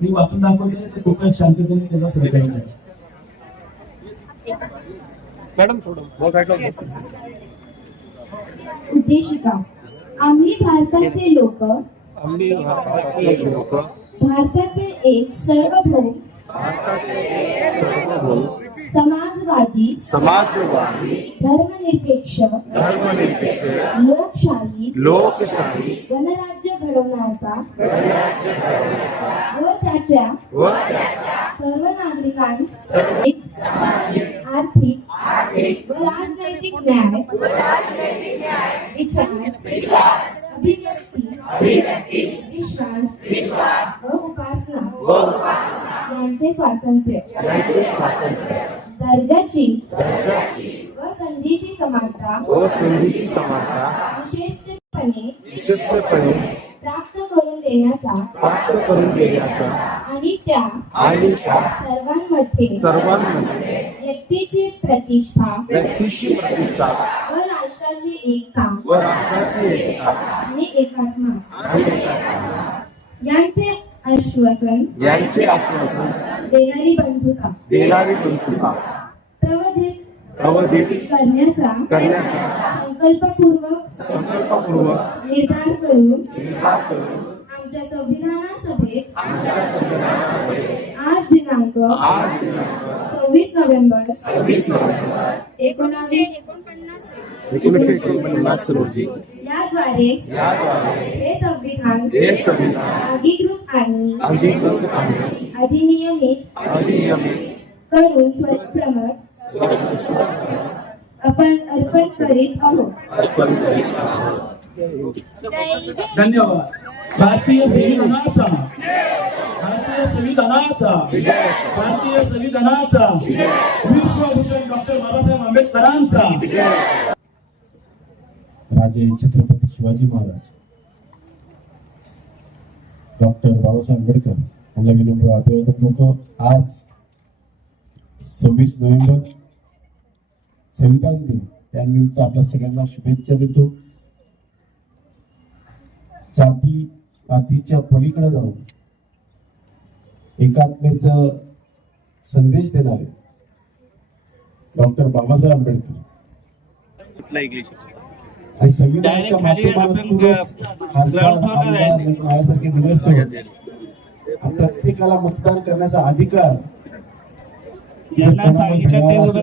मी वाचून दाखवले ते कोकण शांततेने त्यांना सहकार्य करा. मॅडम थोडं बघायला बसेल. उद्देशिका. आम्ही भारताचे लोक आम्ही भारताचे लोक. भारताचे एक सार्वभौम समाजवादी समाजवादी धर्मनिरपेक्ष धर्मनिरपेक्ष लोकशाही। गणराज्य घडवण्याचा व त्याच्या सर्व नागरिकांस आर्थिक व राजनैतिक न्याय विचार अभिव्यक्ती विश्वास व उपासना यांचे स्वातंत्र्य दर्जाची। व संधीची समानता व संधीची समानता। विशिष्टपणे प्राप्त करून देण्याचा प्राप्त करून देण्याचा आणि त्या आणि त्या सर्वांमध्ये सर्वांमध्ये व्यक्तीची प्रतिष्ठा व्यक्तीची प्रतिष्ठा व राष्ट्राची एकता व राष्ट्राची एकता आणि एकात्मा. यांचे आश्वासन यांचे आश्वासन देणारी बंधुता देणारी बंधुता प्रवधित प्रवधित करण्याचा करण्याचा संकल्पपूर्वक संकल्पपूर्वक निर्धार करून निर्धार करून आमच्या संविधान सभेत आज दिनांक आज दिनांक सव्वीस नोव्हेंबर सव्वीस नोव्हेंबर एकोणावीसशे एकोणीसशे एकोणपन्नास रोजी याद्वारे याद्वारे हे संविधान हे संविधान अधिकृत आणि अधिनियमित करून स्वयंप्रमत आपण अर्पण करीत आहोत. अर्पण करीत आहोत धन्यवाद. भारतीय संविधानाचा. भारतीय संविधानाचा. भारतीय संविधानाचा. विश्वभूषण डॉक्टर बाबासाहेब आंबेडकरांचा. राजे छत्रपती शिवाजी महाराज. डॉक्टर बाबासाहेब आंबेडकर यांना विनम्र अभिवादन करतो. आज सव्वीस नोव्हेंबर संविधान दिन. त्यानिमित्त आपल्या सगळ्यांना शुभेच्छा देतो. जाती पातीच्या पलीकडे जाऊन एकात्मेचा संदेश देणारे डॉक्टर बाबासाहेब आंबेडकर. आणि संविधानाच्या माध्यमातूनच नगरसेवक प्रत्येकाला मतदान करण्याचा अधिकार